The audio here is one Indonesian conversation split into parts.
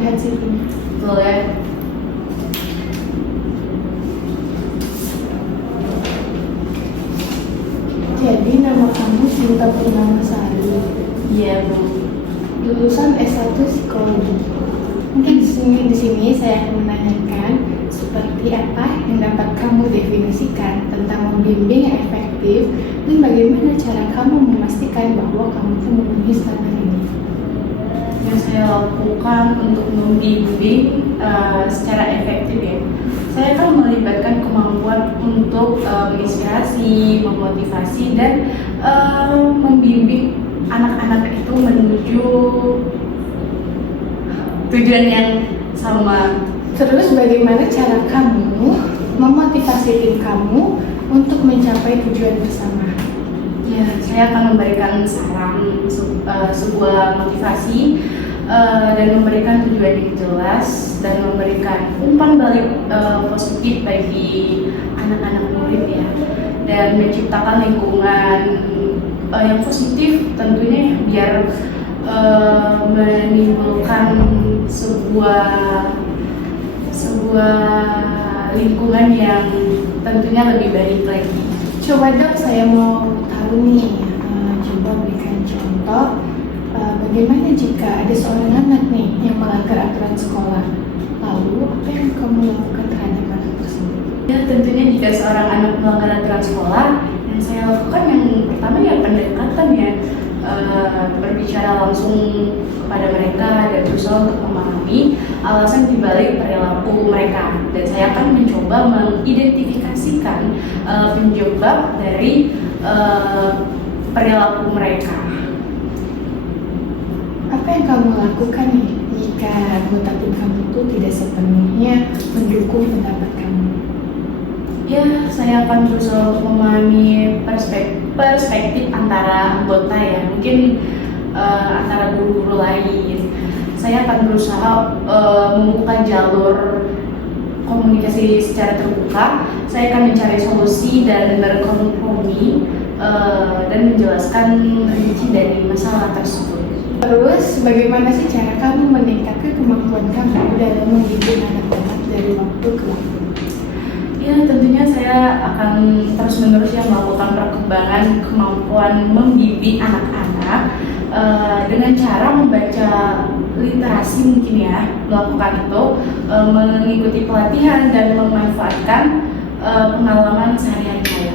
lihat CV-nya. Boleh. Jadi nama kamu Sinta Purnamasari. Iya, Bu. Lulusan S1 Psikologi. Mungkin di sini saya akan menanyakan seperti apa yang dapat kamu definisikan tentang membimbing yang efektif dan bagaimana cara kamu memastikan bahwa kamu memenuhi standar ini. Yang saya lakukan untuk membimbing secara efektif ya, saya akan melibatkan kemampuan untuk menginspirasi, memotivasi, dan membimbing anak-anak itu menuju tujuan yang sama. Terus bagaimana cara kamu memotivasi tim kamu untuk mencapai tujuan bersama? Ya, saya akan memberikan saran, sebuah motivasi, dan memberikan tujuan yang jelas dan memberikan umpan balik positif bagi anak-anak murid ya, dan menciptakan lingkungan yang positif tentunya biar menimbulkan sebuah lingkungan yang tentunya lebih baik lagi. Coba dong, saya mau tahu nih, coba berikan contoh bagaimana jika ada seorang anak nih yang melanggar aturan sekolah. Lalu apa yang kamu lakukan terhadap anak tersebut? Ya, tentunya jika seorang anak melanggar aturan sekolah, yang saya lakukan yang pertama ya pendekatan ya, berbicara langsung kepada mereka dan berusaha untuk memahami alasan dibalik perilaku mereka, dan saya akan mencoba mengidentifikasikan penyebab dari perilaku mereka. Apa yang kamu lakukan nih jika anggota tim kamu itu tidak sepenuhnya mendukung pendapat kamu? Ya, saya akan berusaha untuk memahami perspektif antara anggota ya, mungkin antara guru-guru lain. Saya akan berusaha membuka jalur komunikasi secara terbuka. Saya akan mencari solusi dan berkompromi dan menjelaskan rinci dari masalah tersebut. Terus bagaimana sih cara kamu meningkatkan kemampuan kamu dalam membimbing anak-anak dari waktu ke waktu? Ya, tentunya saya akan terus-menerus ya melakukan perkembangan kemampuan membimbing anak-anak dengan cara membaca literasi mungkin ya, melakukan itu, mengikuti pelatihan dan memanfaatkan pengalaman sehari-hari saya.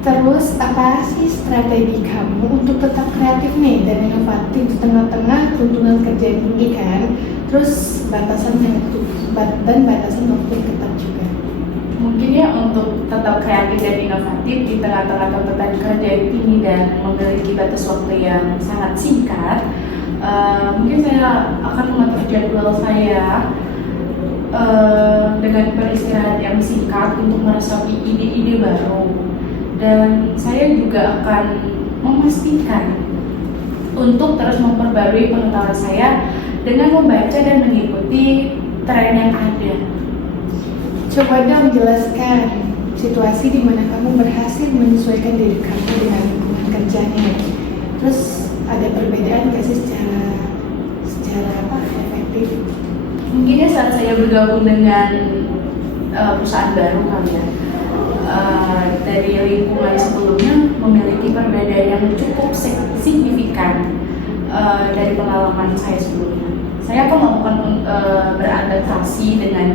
Terus apa sih strategi kamu untuk tetap kreatif nih dan inovatif di tengah-tengah tuntutan kerja yang tinggi kan? Terus batasan waktu yang ketat juga. Mungkin ya untuk tetap kreatif dan inovatif di tengah-tengah tuntutan kerja yang tinggi dan memiliki batas waktu yang sangat singkat, mungkin saya akan mengatur jadwal saya dengan beristirahat yang singkat untuk meresapi ide-ide baru. Dan saya juga akan memastikan untuk terus memperbarui pengetahuan saya dengan membaca dan mengikuti tren yang ada. Coba dong jelaskan situasi di mana kamu berhasil menyesuaikan diri kamu dengan lingkungan kerjanya. Terus ada perbedaan nggak sih secara efektif? Mungkin ya saat saya bergabung dengan perusahaan baru kali ya, dari lingkungan sebelumnya memiliki perbedaan yang cukup signifikan dari pengalaman saya sebelumnya. Saya akan melakukan beradaptasi dengan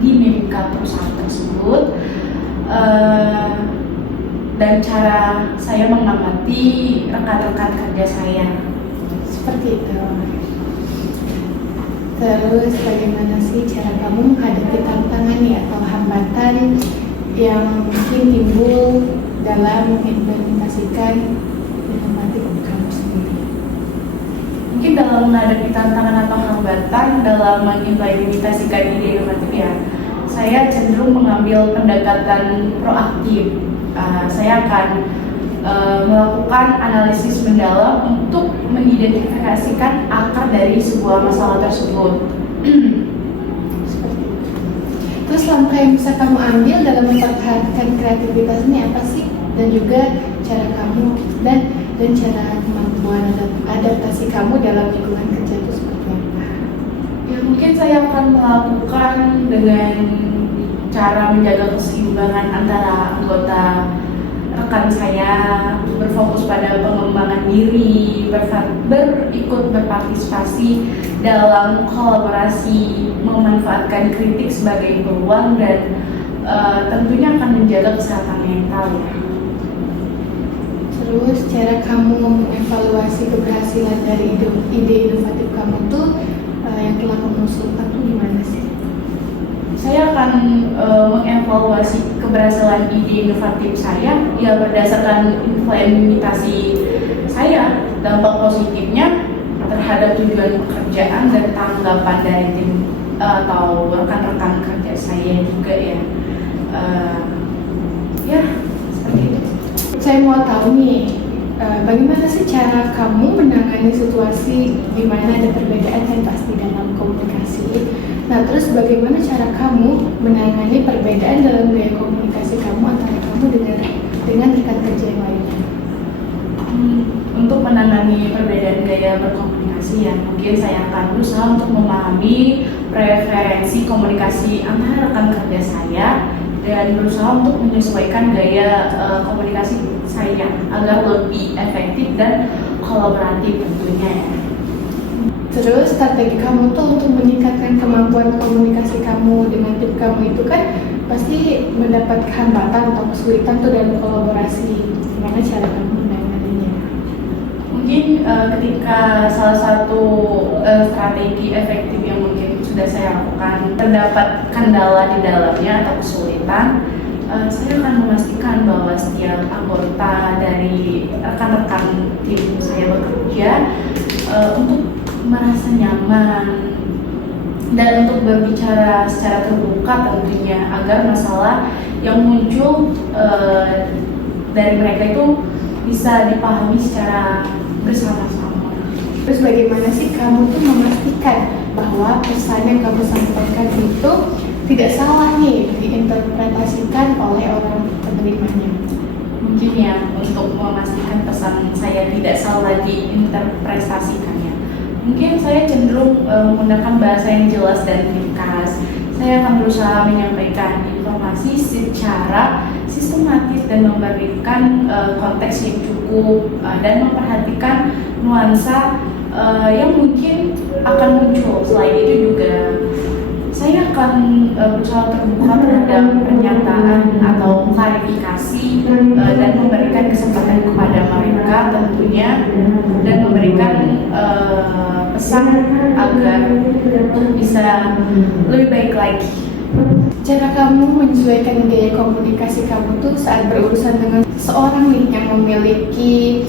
dinamika perusahaan tersebut, dan cara saya mengamati rekan-rekan kerja saya. Seperti itu. Terus bagaimana sih cara kamu menghadapi tantangan atau hambatan yang mungkin timbul dalam mengimplementasikan inovasi kamu sendiri? Mungkin dalam menghadapi tantangan atau hambatan dalam mengimplementasikan ide inovatif ya, saya cenderung mengambil pendekatan proaktif. Saya akan melakukan analisis mendalam untuk mengidentifikasikan akar dari sebuah masalah tersebut. Terus langkah yang bisa kamu ambil dalam mempertahankan kreativitas ini apa sih? Dan juga cara kamu dan cara kemampuan adaptasi kamu dalam lingkungan kerja itu seperti apa? Mungkin saya akan melakukan dengan cara menjaga keseimbangan antara anggota rekan saya, berfokus pada pengembangan diri, berikut berpartisipasi dalam kolaborasi, memanfaatkan kritik sebagai peluang, dan tentunya akan menjaga kesehatan mental ya. Terus cara kamu mengevaluasi keberhasilan dari ide inovatif kamu tuh yang telah kamu usulkan tuh gimana sih? Saya akan mengevaluasi keberhasilan ide inovatif saya ya berdasarkan implementasi saya, dampak positifnya terhadap tujuan pekerjaan dan tanggapan dari tim atau rekan-rekan kerja saya juga ya. Ya seperti itu. Saya mau tahu nih, bagaimana sih cara kamu menangani situasi di mana ada perbedaan kan pasti dalam komunikasi. Nah, terus bagaimana cara kamu menangani perbedaan dalam gaya komunikasi kamu antara kamu dengan rekan kerja yang lainnya? Untuk menangani perbedaan gaya berkomunikasi ya, mungkin saya akan berusaha untuk memahami preferensi komunikasi antara rekan kerja saya dan berusaha untuk menyesuaikan gaya komunikasi saya agar lebih efektif dan kolaboratif tentunya ya. Terus strategi kamu tuh untuk meningkatkan kemampuan komunikasi kamu dengan tim kamu itu kan pasti mendapat hambatan atau kesulitan tuh dalam kolaborasi. Gimana cara kamu menanganinya? Mungkin ketika salah satu strategi efektif yang mungkin sudah saya lakukan terdapat kendala di dalamnya atau kesulitan, saya akan memastikan bahwa setiap anggota dari rekan-rekan tim saya bekerja untuk merasa nyaman dan untuk berbicara secara terbuka tentunya agar masalah yang muncul dari mereka itu bisa dipahami secara bersama-sama. Terus bagaimana sih kamu tuh memastikan bahwa pesan yang kamu sampaikan itu tidak salah nih diinterpretasikan oleh orang penerimanya? Mungkin ya untuk memastikan pesan saya tidak salah diinterpretasikannya. Mungkin saya cenderung menggunakan bahasa yang jelas dan ringkas. Saya akan berusaha menyampaikan informasi secara sistematis dan memberikan konteks yang cukup dan memperhatikan nuansa yang mungkin akan muncul. Selain itu juga saya akan berusaha terbuka terhadap pernyataan atau klarifikasi dan memberikan kesempatan kepada mereka tentunya dan memberikan pesan agar bisa lebih baik lagi. Cara kamu menyesuaikan gaya komunikasi kamu tuh saat berurusan dengan seorang nih yang memiliki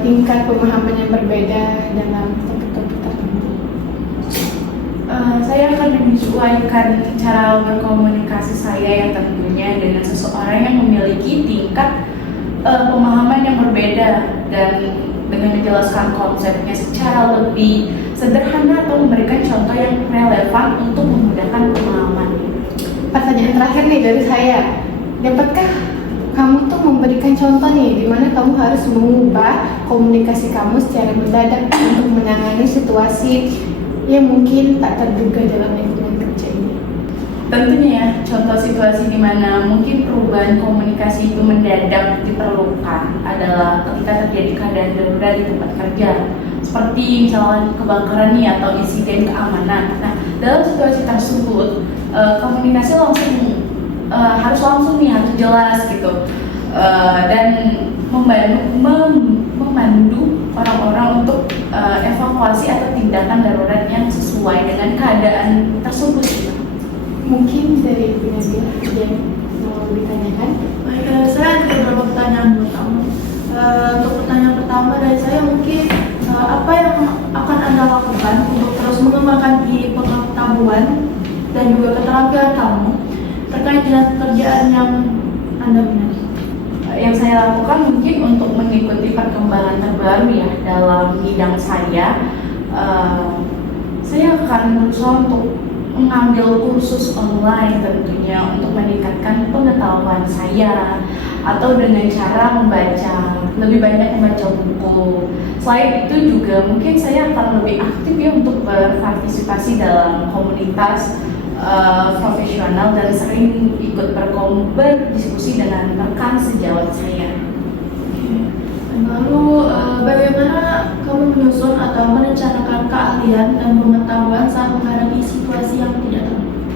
tingkat pemahaman yang berbeda dalam topik-topik tertentu. Saya akan menyesuaikan cara berkomunikasi saya yang tentunya dengan seseorang yang memiliki tingkat pemahaman yang berbeda dan dengan menjelaskan konsepnya secara lebih sederhana atau memberikan contoh yang relevan untuk memudahkan pemahaman. Pertanyaan terakhir nih dari saya, dapatkah kamu tuh memberikan contoh nih di mana kamu harus mengubah komunikasi kamu secara mendadak untuk menangani situasi yang mungkin tak terduga dalam lingkungan kerja ini? Tentunya ya, contoh situasi di mana mungkin perubahan komunikasi itu mendadak diperlukan adalah ketika terjadi keadaan darurat di tempat kerja, seperti misalnya kebakaran nih atau insiden keamanan. Nah, dalam situasi tersebut komunikasi harus langsung nih, harus jelas gitu, dan memandu orang-orang untuk evakuasi atau tindakan darurat yang sesuai dengan keadaan tersebut. Mungkin dari Bu Nadia yang mau ditanyakan. Baik, saya ada beberapa pertanyaan buat kamu. Untuk pertanyaan pertama dari saya mungkin apa yang akan Anda lakukan untuk terus mengembangkan diri pengetahuan dan juga keterampilan kamu terkait dengan pekerjaan yang Anda minati? Yang saya lakukan mungkin untuk mengikuti perkembangan terbaru ya dalam bidang saya akan berusaha untuk mengambil kursus online tentunya untuk meningkatkan pengetahuan saya, atau dengan cara lebih banyak membaca buku. Selain itu juga mungkin saya akan lebih aktif ya untuk berpartisipasi dalam komunitas profesional dan sering ikut berdiskusi dengan rekan sejawat saya. Lalu bagaimana kamu menyusun atau merencanakan keahlian dan pengetahuan saat menghadapi situasi yang tidak terduga?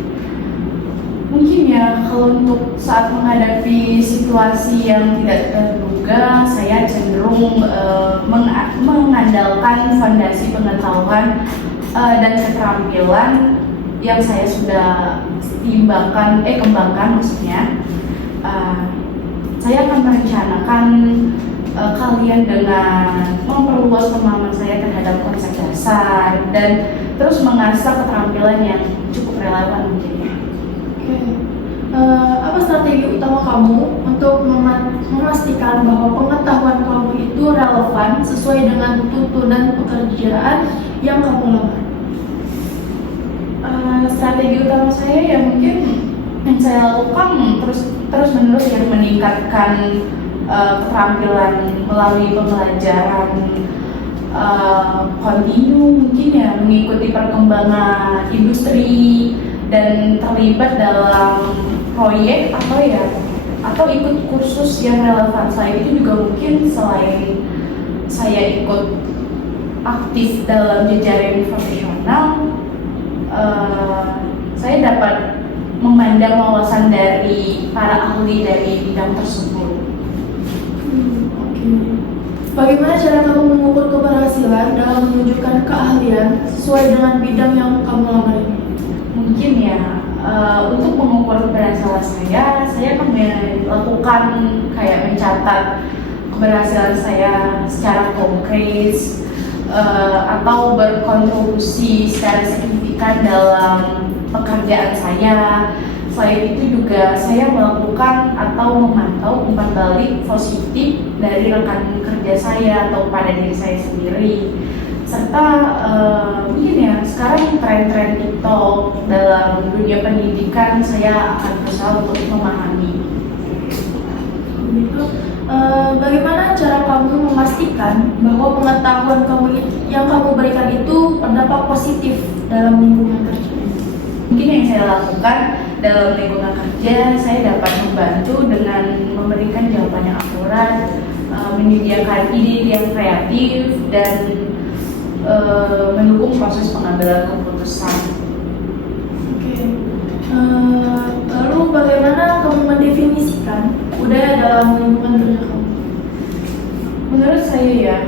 Mungkin ya kalau untuk saat menghadapi situasi yang tidak terduga, saya cenderung mengandalkan fondasi pengetahuan dan keterampilan yang saya sudah kembangkan maksudnya. Saya akan merencanakan kalian dengan memperluas pemahaman saya terhadap konsep dasar dan terus mengasah keterampilan yang cukup relevan mungkin ya. Oke. Apa strategi utama kamu untuk memastikan bahwa pengetahuan kamu itu relevan sesuai dengan tuntutan pekerjaan yang kamu lamar? Strategi utama saya ya mungkin yang saya lakukan terus menerus yang meningkatkan keterampilan melalui pembelajaran kontinu, mungkin ya mengikuti perkembangan industri dan terlibat dalam proyek atau ikut kursus yang relevan. Selain itu juga mungkin selain saya ikut aktif dalam jejaring profesional, saya dapat memandang wawasan dari para ahli dari bidang tersebut. Oke. Bagaimana cara kamu mengukur keberhasilan dalam menunjukkan keahlian sesuai dengan bidang yang kamu lamar ini? Mungkin ya untuk mengukur keberhasilan saya akan melakukan kayak mencatat keberhasilan saya secara konkret atau berkontribusi secara signifikan dalam pekerjaan saya. Selain itu juga saya melakukan atau memantau umpan balik positif dari rekan kerja saya atau pada diri saya sendiri. Serta mungkin ya sekarang tren-tren TikTok dalam dunia pendidikan saya akan berusaha untuk memahami. Bagaimana cara kamu memastikan bahwa pengetahuan yang kamu berikan itu berdampak positif dalam lingkungan kerja? Mungkin yang saya lakukan dalam lingkungan kerja, saya dapat membantu dengan memberikan jawaban yang akurat, menyediakan ide yang kreatif, dan mendukung proses pengambilan keputusan. Oke. Lalu bagaimana kamu mendefinisikan budaya dalam lingkungan kerja kamu? Menurut saya ya,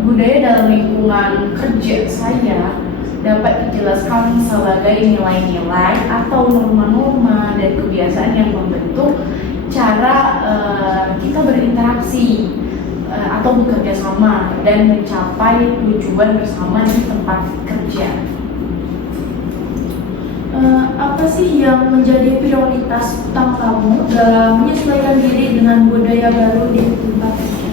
budaya dalam lingkungan kerja saya dapat dijelaskan sebagai nilai-nilai atau norma-norma dan kebiasaan yang membentuk cara kita berinteraksi atau bekerja sama dan mencapai tujuan bersama di tempat kerja. Apa sih yang menjadi prioritas utama kamu dalam menyesuaikan diri dengan budaya baru di tempat kerja?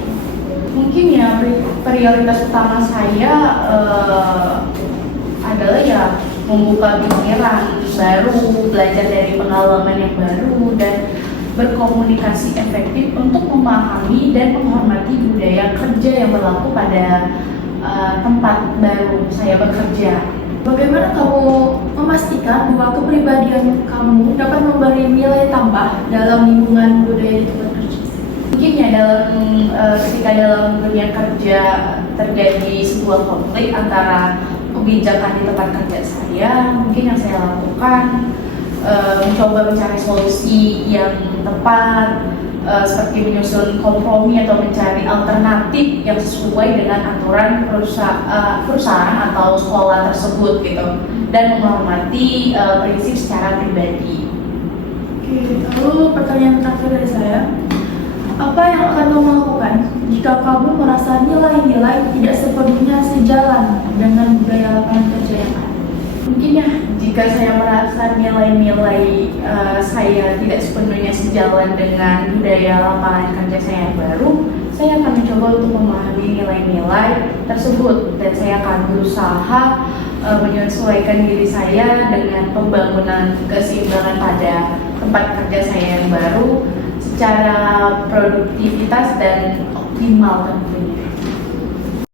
Mungkin ya prioritas utama saya adalah ya membuka pikiran baru, belajar dari pengalaman yang baru, dan berkomunikasi efektif untuk memahami dan menghormati budaya kerja yang berlaku pada tempat baru saya bekerja. Bagaimana kamu memastikan bahwa kepribadian kamu dapat memberi nilai tambah dalam lingkungan budaya di tempat kerja? Mungkin ya ketika dalam dunia kerja terjadi sebuah konflik antara kebijakan di tempat kerja saya, mungkin yang saya lakukan mencoba mencari solusi yang tepat, seperti menyusun kompromi atau mencari alternatif yang sesuai dengan aturan perusahaan atau sekolah tersebut gitu, dan menghormati prinsip secara pribadi. Oke, lalu pertanyaan terakhir dari saya, apa yang akan kamu lakukan jika kamu merasa nilai-nilai tidak sepenuhnya sejalan dengan budaya lapangan kerja yang ada? Mungkin ya, jika saya merasa nilai-nilai saya tidak sepenuhnya sejalan dengan budaya lapangan kerja saya yang baru, saya akan mencoba untuk memahami nilai-nilai tersebut, dan saya akan berusaha menyesuaikan diri saya dengan pembangunan keseimbangan pada tempat kerja saya yang baru secara produktivitas dan optimal tentunya.